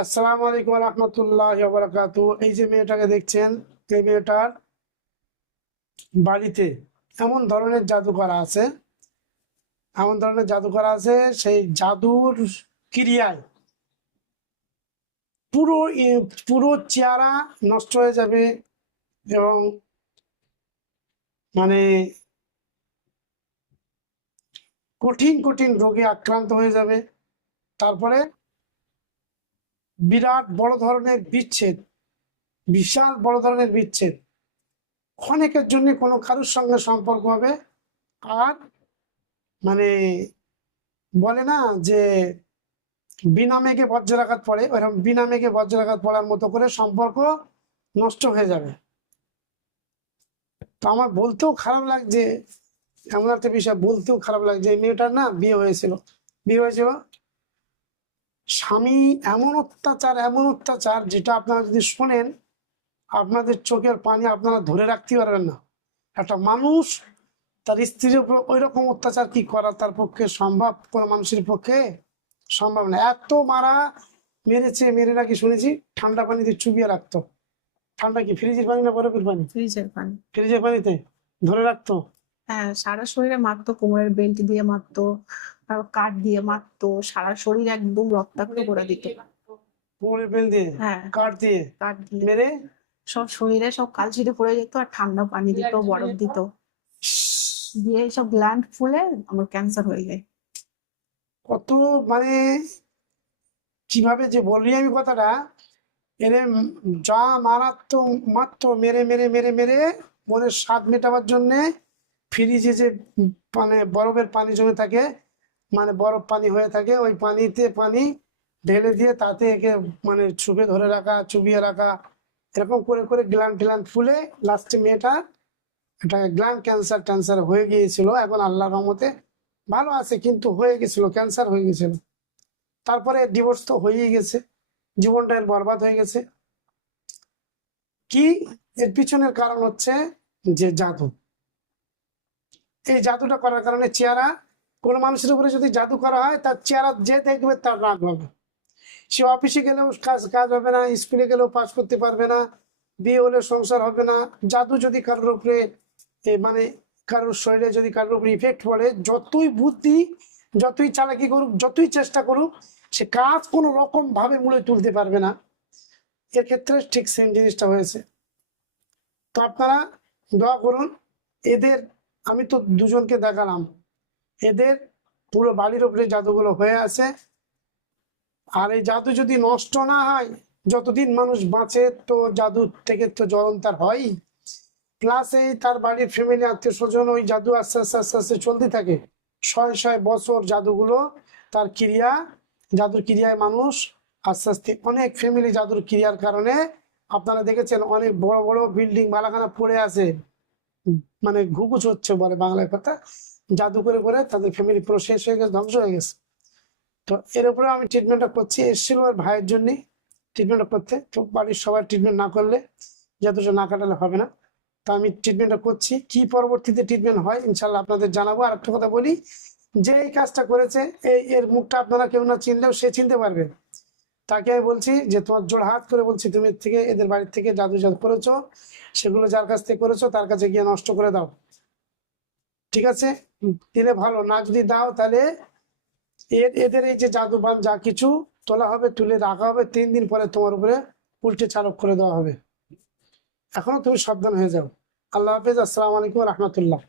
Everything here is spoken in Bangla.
আসসালামু আলাইকুম রহমতুল্লাহ বারাকাতু। এই যে মেয়েটাকে দেখছেন, এই মেয়েটার বাড়িতে এমন ধরনের জাদু করা আছে, সেই জাদুর ক্রিয়ায় পুরো পুরো চেহারা নষ্ট হয়ে যাবে এবং মানে কঠিন কঠিন রোগে আক্রান্ত হয়ে যাবে। তারপরে বিরাট বড় ধরনের বিচ্ছেদ, বিশাল বড় ধরনের বিচ্ছেদ, ক্ষণিকের জন্য কোনো কারোর সঙ্গে সম্পর্ক হবে। আর মানে বলে না যে বিনা মেঘে বজ্রাঘাত পড়ে, ওইরকম বিনা মেঘে বজ্রাঘাত পড়ার মতো করে সম্পর্ক নষ্ট হয়ে যাবে। তো আমার বলতেও খারাপ লাগছে, এমন একটা বিষয় বলতেও খারাপ লাগছে। এই মেয়েটার না বিয়ে হয়েছিল, স্বামী এমন অত্যাচার যেটা আপনারা যদি শোনেন আপনাদের চোখের পানি আপনারা ধরে রাখতে পারবেন না। একটা মানুষ তার স্ত্রীর উপর ওই রকম অত্যাচার কি করা তার পক্ষে সম্ভব? কোনো মানুষের পক্ষে সম্ভব না। এত মেরেছে, মেরে নাকি শুনেছি ঠান্ডা পানিতে চুবিয়ে রাখতো। ঠান্ডা কি ফ্রিজের পানি না বরফের পানি? ফ্রিজের পানিতে ধরে রাখতো। হ্যাঁ, সারা শরীরে মারতো, কোমরের বেল্ট দিয়ে মারতো, কাঠ দিয়ে মারতো, সারা শরীর একদম রক্তাক্ত করে দিত। কোমরের বেল দিয়ে? হ্যাঁ, কাঠ দিয়ে মেরে সব শরীরে সব কালচিটে পড়ে যেত, আর ঠান্ডা পানি দিত, বরফ দিত, দিয়ে সব গ্ল্যান্ড ফুলে আমার ক্যান্সার হয়ে যায়। কত কিভাবে যে বলি আমি কথাটা, এরে যা মারতো মেরে মেরে মেরে মেরে মনের স্বাদ মেটাবার জন্যে ফ্রিজে যে বরফের পানি জমে থাকে, বরফ পানি হয়ে থাকে, ওই পানিতে পানি ঢেলে দিয়ে তাতে একে চুপে ধরে রাখা, চুবিয়ে রাখা, এরকম করে করে গ্ল্যান্ড ফুলে লাস্টে মেয়েটা একটা গ্ল্যান্ড ক্যান্সার হয়ে গিয়েছিল। এখন আল্লাহর রহমতে ভালো আছে, কিন্তু হয়ে গেছিল, ক্যান্সার হয়ে গেছিল। তারপরে ডিভোর্স তো হয়েই গেছে, জীবনটা এর বরবাদ হয়ে গেছে। কি এর পিছনের কারণ হচ্ছে যে জাদু। এই জাদুটা করার কারণে চেহারা, কোনো মানুষের উপরে যদি জাদু করা হয় তার চেহারা যে দেখবে তার রাগ হবে। সে অফিসে গেলেও কাজ হবে না, স্কুলে গেলেও পাস করতে পারবে না, বিয়ে হলে সংসার হবে না। জাদু যদি কারোর উপরে কারোর শরীরে যদি কারোর উপরে ইফেক্ট পড়ে, যতই বুদ্ধি, যতই চালাকি করুক, যতই চেষ্টা করুক, সে কাজ কোনো রকম ভাবে মুড়ে তুলতে পারবে না। এর ক্ষেত্রে ঠিক সেম জিনিসটা হয়েছে। তো আপনারা দোয়া করুন। এদের আমি তো দুজনকে দেখালাম, এদের পুরো বাড়ির উপরে জাদুগুলো হয়ে আছে। আর এই জাদু যদি নষ্ট না হয়, যতদিন মানুষ বাঁচে তো জাদু থেকে তো জ্বলন তার হয়। প্লাস এই তার বাড়ির ফ্যামিলি, আত্মীয় স্বজন, ওই জাদু আস্তে আস্তে আস্তে আস্তে চলতে থাকে। শয়ে শয়ে বছর জাদুগুলো তার জাদুর ক্রিয়ায় মানুষ আস্তে আস্তে অনেক ফ্যামিলি জাদুর ক্রিয়ার কারণে আপনারা দেখেছেন অনেক বড় বড় বিল্ডিং বালাখানা পড়ে আছে, ঘুঘুচ হচ্ছে বলে বাংলায় কথা, জাদু করে করে তাদের ফ্যামিলি পুরো শেষ হয়ে গেছে, ধ্বংস হয়ে গেছে। তো এর উপরে আমি ট্রিটমেন্টটা করছি, এসেছিল ওর ভাইয়ের জন্য ট্রিটমেন্টটা করতে। তো বাড়ির সবার ট্রিটমেন্ট না করলে, জাদুটা না কাটালে হবে না। তো আমি ট্রিটমেন্টটা করছি, কি পরবর্তীতে ট্রিটমেন্ট হয় ইনশাল্লাহ আপনাদের জানাবো। আর একটা কথা বলি, যে এই কাজটা করেছে এর মুখটা আপনারা কেউ না চিনলেও সে চিনতে পারবে। তাকে আমি বলছি যে তোমার জোড় হাত করে বলছি, তুমি এদের বাড়ির থেকে জাদু করেছো, সেগুলো যার কাছ থেকে করেছো তার কাছে গিয়ে নষ্ট করে দাও। ঠিক আছে? দিলে ভালো, না যদি দাও তাহলে এদের এই যে জাদুবান যা কিছু তোলা হবে, তুলে রাখা হবে, 3 দিন পরে তোমার উপরে উল্টে চালক করে দেওয়া হবে। এখনো তুমি সাবধান হয়ে যাও। আল্লাহ হাফেজ। আসসালামু আলাইকুম রহমতুল্লাহ।